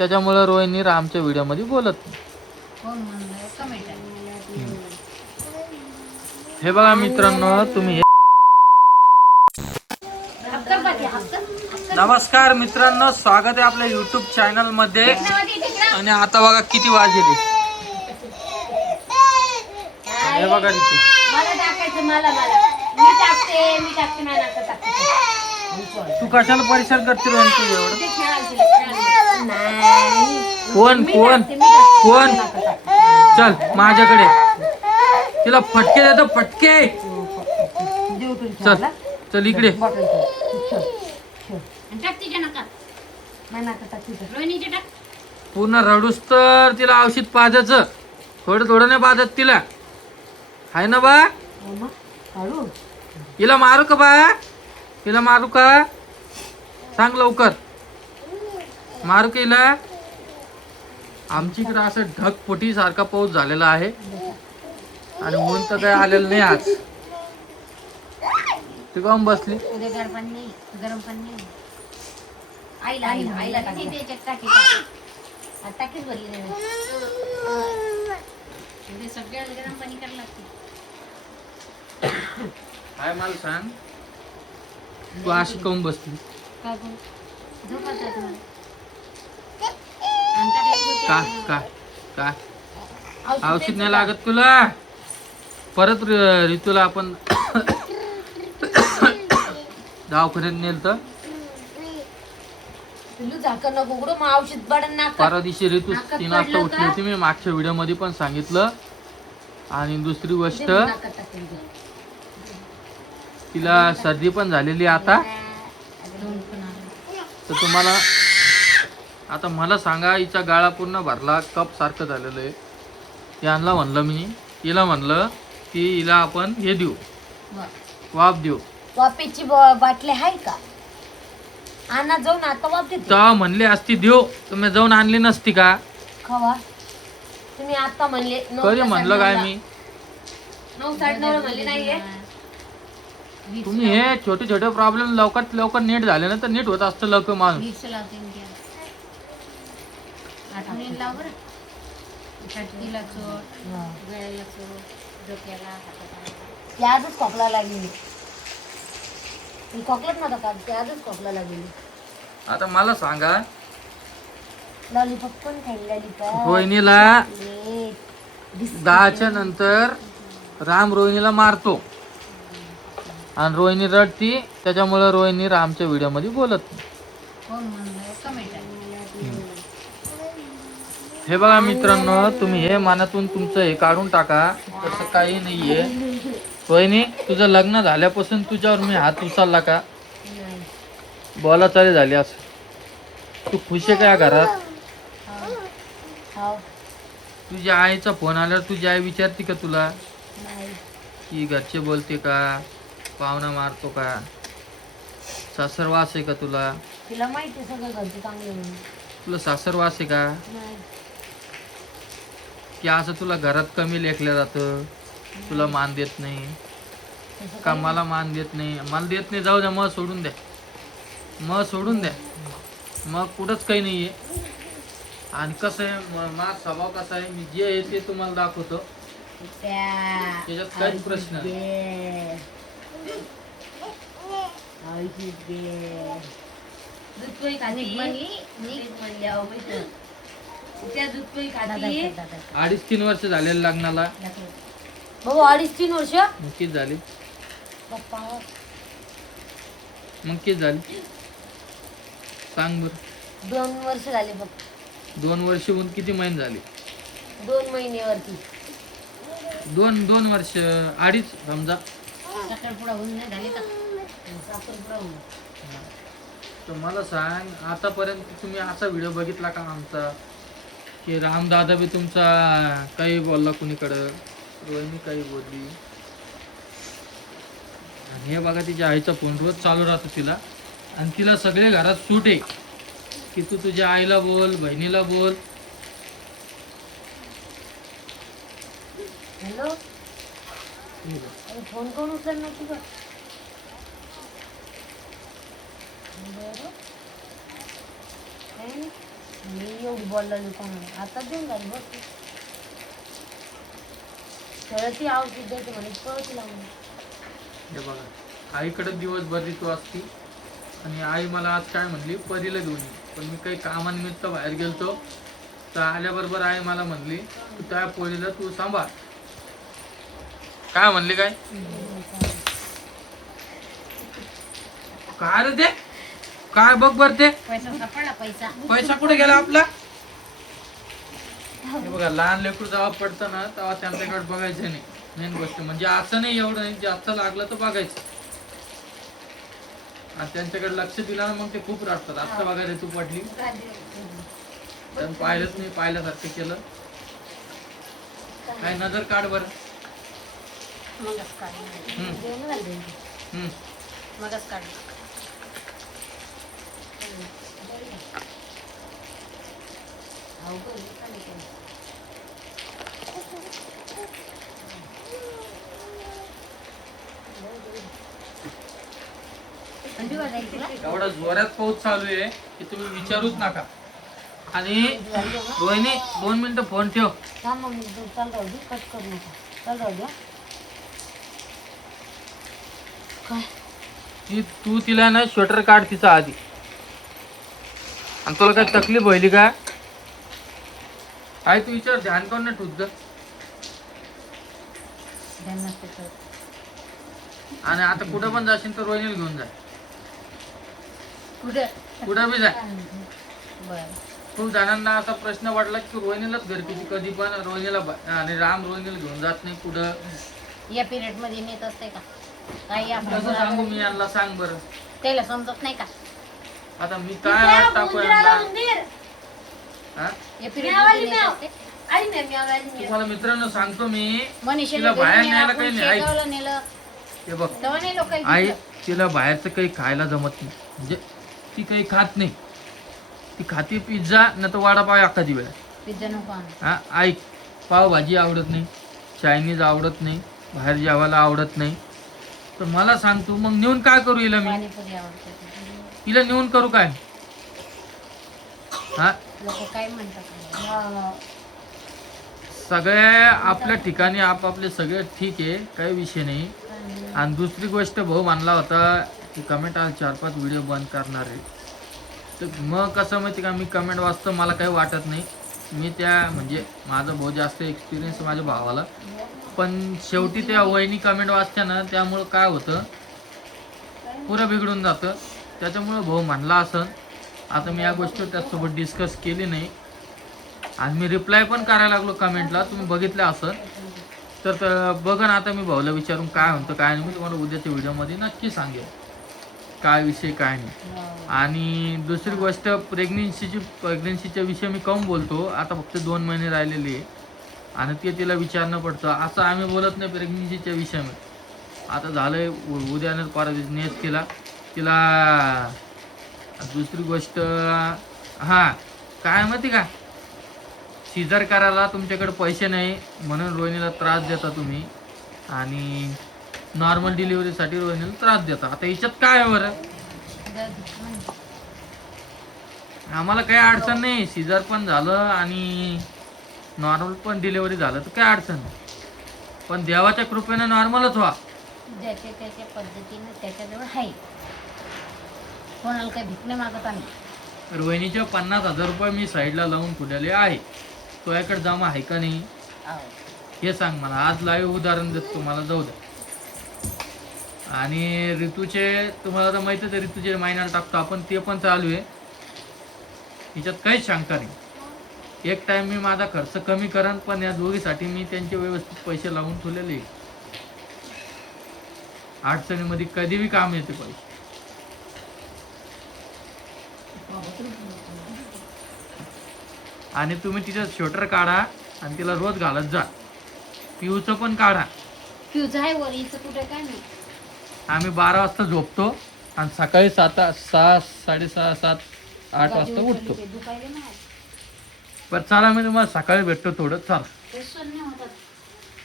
त्याच्यामुळे रोहिणी रामच्या व्हिडिओ मध्ये बोलत नाही. हे बघा मित्रांनो, तुम्ही नमस्कार मित्रांनो, स्वागत आहे आपल्या युट्यूब चॅनल मध्ये. आणि आता बघा किती वाजले. हे बघा तू कशाला परेशान करते रोहन? तू एवढं कोण कोण कोण चल माझ्याकडे, तिला फटके देतो, फटके. चल चल इकडे. पूर्ण रडूस तर तिला औषध पाजायचं. थोडं थोडं नाही पाजत तिला, हाय ना बा? हिला मारू का बा? हिला मारू का? सांग लवकर, मारू का हिला? आमची इकडे असं ढगफुटी सारखा पाऊस झालेला आहे आणि ऊन तर काय आलेलं नाही आज. तू काऊन बसली? गरम पाणी आईला टाकीच भरली नाही. सगळ्याला गरम पाणी करायला लागते. काय मला सांग, तू अशी काऊन बसली? काय करू? झोपायचं आहे तुम्हाला. का का का औषध नाही लागत तुला? परत ऋतूला आपण दवाखान्यात नेल तर परवा दिवशी ऋतू 3 वाजता उठली होती. मी मागच्या व्हिडिओ मध्ये पण सांगितलं. आणि दुसरी गोष्ट, तिला सर्दी पण झालेली आता. तर तुम्हाला आता मला सांगा, हिचा गाळा पूर्ण भरला, कप सारखं झालेलं आहे. यांना म्हणलं मी, हिला म्हणलं की हिला आपण हे देऊ, वाफ देऊ. वाफेची बाटली आहे का? आणा जाऊन आता वाफ देते. तर म्हणले असती देऊ, तुम्ही जाऊन आणली नसती का? खवा तुम्ही आता म्हणले. कधी म्हणलं काय मी? 9:09 म्हणले नाहीये. तुम्ही हे छोटे छोटे प्रॉब्लेम लवकरात लवकर नीट झाले ना, तर नीट होत असतं लवकर माणूस. आठवणीला लाव बरं. छातीला चोट, गळ्याला चोट, डोक्याला, हाताला. ती आजच खोकला लागली. ती खोकलत नव्हता का? ती आजच खोकला लागली. आता मला सांगा, लॉलीपॉप पण खाईल. लॉलीपॉप रोहिणीला 10च्या नंतर राम रोहिणीला मारतो आणि रोहिणी रडती. त्याच्यामुळे रोहिणी रामच्या व्हिडिओ मध्ये बोलत नाही. हे बघा मित्रांनो, तुम्ही हे मनातून तुमचं हे काढून टाका. तसं काही नाहीये. रोहिणी, तुझं लग्न झाल्यापासून तुझ्यावर मी हात उचलला का? बोला चाली झाली असं. तू खुश आहे का या घरात? तुझ्या आईचा फोन आल्यावर तुझी आई विचारते का तुला की घरचे बोलते का, पाहुणा मारतो का, सासरवास आहे का तुला? तिला माहिती सगळं घरचे चांगले म्हणून. तुला सासरवास आहे का? की असं तुला घरात कमी लेखलं जातं, तुला मान देत नाही का? मला मान देत नाही, मला देत नाही, जाऊ द्या, मग सोडून द्या, मग सोडून द्या, मग कुठंच काही नाहीये. आणि कसं आहे माझा स्वभाव कसा आहे, मी जे आहे ते तुम्हाला दाखवतो, त्याच्यात काहीच प्रश्न नाही. अडीच 3 वर्ष झाले लग्नाला. बाबा 2.5-3 वर्ष मग किती झाली? मग किती झाली सांग बर? 2 वर्ष झाले फक्त. 2 वर्ष होऊन किती महिने झाले? 2 महिन्यावरती. 2 वर्ष, 2.5 समजा. साखरपुडा होऊन नाही झाले का? साखरपुडा होऊन. तर मला सांग, आतापर्यंत तुम्ही असा व्हिडिओ बघितला का आमचा की रामदादा बी तुमचा काही बोलला कुणीकडं, रोहिणी काही बोलली? आणि हे बघा, तिच्या आईचा फोन रोज चालू राहतो तिला. आणि तिला सगळे घरात सूट आहे की तू तुझ्या आईला बोल, बहिणीला बोल. हॅलो, फोन करून उचल ना तुझा. बरं, काही नाही. मी एवढी बोललेली कोणाला आता देऊन झाली बस ती औषध द्यायची म्हणे पळती लावून हे बघा आईकडे दिवसभर ऋतू असती आणि आई मला आज काय म्हणली परीला घेऊन ये. पण मी काही कामानिमित्त बाहेर गेलतो तर आल्याबरोबर आई मला म्हणली तू त्या पोरीला तू सांभाळ. काय म्हणली काय काय रे ते काय बघ बर ते पैसा सापडला पैसा पैसा कुठे गेला आपला. हे बघा लहान लेकरू जेव्हा पडतं ना तेव्हा त्यांच्याकडे बघायचं नाही. मेन गोष्ट म्हणजे असं नाही एवढं नाही जास्त लागलं तर बघायचं आणि त्यांच्याकडे लक्ष दिलं ना मग ते खूप रडतात. आत्ता बघा रे तू पडली त्यांनी पाहिलंच नाही पाहिल्यासारखं केलं. काय नजर काढ बर. मगच काढ मगच काढ एवढा जोरात पाऊस चालू आहे की तुम्ही विचारूच नका. आणि रोहिणी 2 मिनिटं फोन ठेव. चाल राहू दे कट करू नका चाल राहू द्या काय तू तिला ना स्वेटर काढ तिचा आधी. आणि तुला काय तकलीफ व्हायली का काय तू विचार ध्यान करून ना ठुत. आणि आता कुठं पण जाशील तर रोहिणीला घेऊन जा. कुठं बी जा. खूप जणांना असा प्रश्न पडला की रोहिणीलाच घर किती कधी पण रोहिणीला आणि राम रोहिणीला घेऊन जात नाही कुठं. या पिरियड मध्ये नेत असते का काही कसं सांगू मी यांना सांग बरं. त्याला समजत नाही का आता मी काय आत टाकू यांना. हा? या पिरियड मध्ये नेत असते तुम्हाला मित्रांनो सांगतो मी मनीषाला तिला बाहेर घरी न्यायला आपण काही नाही. शेगावला नेलं हे बघ तेव्हा नाही लोक आई तिला बाहेरचं काही खायला जमत नाही. म्हणजे ती काही खात नाही. ती खाती पिझ्झा न तर वडापाव एखादी वेळा. पिझ्झा नको आणू. हा ऐक पावभाजी आवडत नाही चायनीज आवडत नाही बाहेर जेवायला आवडत नाही. तर मला सांग तू मग नेऊन काय करू हिला मी. पाणीपुरी आवडते हिला नेऊन करू काय. हा लोक काय म्हणतात सगळे आपल्या ठिकाणी आपापले सगळे ठीक आहे काही विषय नाही. आणि दुसरी गोष्ट भाऊ मानला होता की कमेंट आज 4-5 व्हिडिओ बंद करणार आहे. तर मग कसं माहिती का मी कमेंट वाचतो मला काही वाटत नाही. मी त्या म्हणजे माझा भाऊ जास्त एक्सपिरियन्स माझ्या भावाला. पण शेवटी त्या वहिनी कमेंट वाचत्या ना त्यामुळं काय होतं पुरं बिघडून जातं. त्याच्यामुळं भाऊ म्हणला असं. आता मी या गोष्टीवर त्याचसोबत डिस्कस केली नाही आणि मी रिप्लाय पण करायला लागलो कमेंटला. तुम्ही बघितलं असं तर बघा ना. आता मी भाऊला विचारून काय म्हणतो काय नाही मी तुम्हाला उद्याच्या व्हिडिओमध्ये नक्की सांगेन काय विषय काय नाही. आणि दुसरी गोष्ट प्रेग्नेन्सीच्या विषयी मी काहून बोलतो आता फक्त 2 महिने राहिलेले आहे आणि ते तिला विचारणं पडतं. असं आम्ही बोलत नाही प्रेग्नेन्सीच्या विषयामध्ये. आता झालंय उद्यानं परवा नेस केला तिला. दुसरी गोष्ट हां काय माहिती का सीझर करायला तुमच्याकडे पैसे नाही म्हणून रोहिणीला त्रास देता तुम्ही आणि नॉर्मल डिलिव्हरीसाठी रोहिणीला त्रास देता. आता याच्यात काय आहे बरं. आम्हाला काही अडचण नाही सीझर पण झालं आणि नॉर्मल पण डिलिव्हरी झालं तर काय अडचण नाही. पण देवाच्या कृपेनं नॉर्मलच व्हा. ज्याच्या त्याच्या पद्धतीने त्याच्याजवळ आहे कोणाला काही भिकणे मागत आम्ही. रोहिणीचे 50,000 रुपये मी साईडला लावून ठेवलेले आहे. तुझ्याकडे जमा आहे का नाही हे सांग मला. आज लाईव्ह उदाहरण देतो तुम्हाला जाऊ द्या. आणि ऋतूचे तुम्हाला तर माहितीच आहे ऋतूचे महिन्याला टाकतो आपण ते पण चालू आहे. हिच्यात काहीच शंका नाही. एक टाइम मी माझा खर्च कमी करेन पण या दोघीसाठी मी त्यांचे व्यवस्थित पैसे लावून ठेवलेले. अडचणीमध्ये कधी बी काम येते पैसे. आणि तुम्ही तिचं स्वेटर काढा आणि तिला रोज घालत जा. पिऊचं पण काढा. पिऊचं आहे वर हिचं कुठे काय नाही. आम्ही 12 वाजता झोपतो आणि सकाळी 6, 6:30, 7, 8 वाजता उठतो. दुपारी नाही पण चला मी तुम्हाला सकाळी भेटतो थोडं. चला नाही होतात